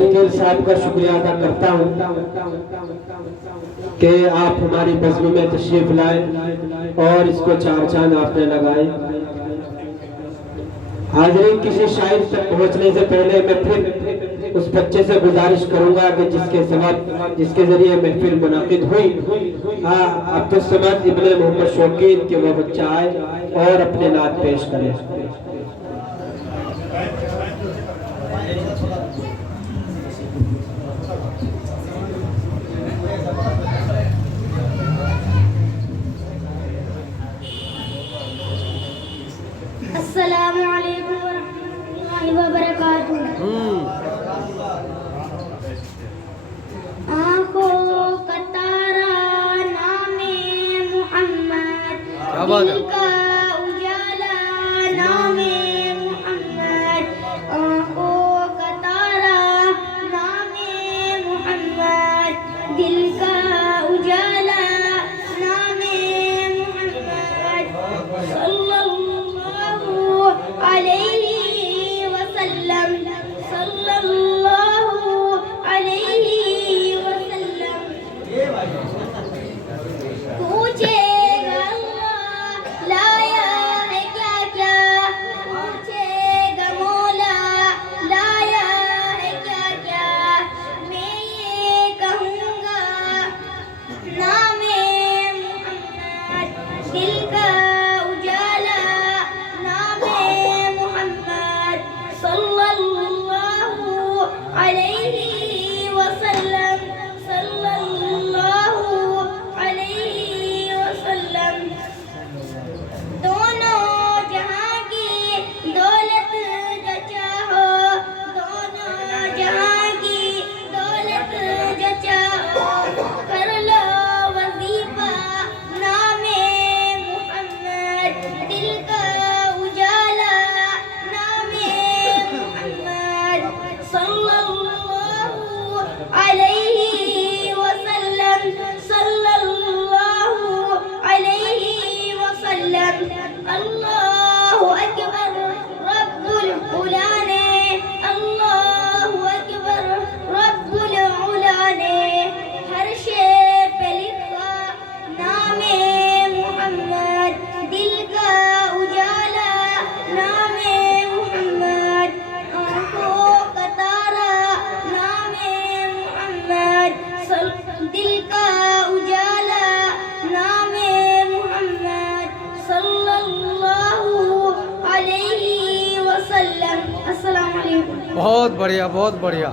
साहब का शुक्रिया अदा करता हूँ कि आप हमारी बज़्म में तशरीफ लाए और इसको चार चांद आपने लगाए। हाज़रीन, किसी शायर तक पहुँचने से पहले मैं फिर उस बच्चे से गुजारिश करूंगा कि जिसके जरिए महफिल मुनाकिद हुई, अब्दुल समद इब्ने मोहम्मद शौकीन के वो बच्चा आए और अपने नात पेश करें। अस्सलामु अलैकुम वरहमतुल्लाहि वबरकातुहू। आँखों का तारा नामे मुहम्मद, दिल का उजाला नामे मुहम्मद। आँखों का तारा नामे मुहम्मद, दिल का उजाला नामे मुहम्मद। सल्लल्लाहु अलैहि वसल्लम, सल्लल्लाहु अलैहि वसल्लम। पूछेगा अल्लाह लाया है क्या क्या, पूछेगा मौला लाया है क्या क्या। मैं ये कहूँगा नामे मुहम्मद, दिल का उजाला नामे मुहम्मद। सल्लल्लाहु अलैहि वसल्लम, सल्लल्लाहु अलैहि वसल्लम। दोनों जहां की दौलत जो चाहो, दोनों जहां की दौलत जो चाहो, कर लो वजीफा नामे मुहम्मद, दिल का उजाला नामे मुहम्मद। सल्लल्लाहु अलैहि वसल्लम, सल्लल्लाहु अलैहि वसल्लम। अल्लाहु अकबर रब्बुल उला ने, अल्लाहु अकबर रब्बुल उला ने। हर शे पे लिखा नामे मुहम्मद, दिल का उजाला नामे मुहम्मद। आँखों का तारा नामे मुहम्मद, दिल का उजाला नामे मुहम्मद। सल्लल्लाहु अलैहि वसल्लम। अस्सलामु अलैकुम। बहुत बढ़िया, बहुत बढ़िया।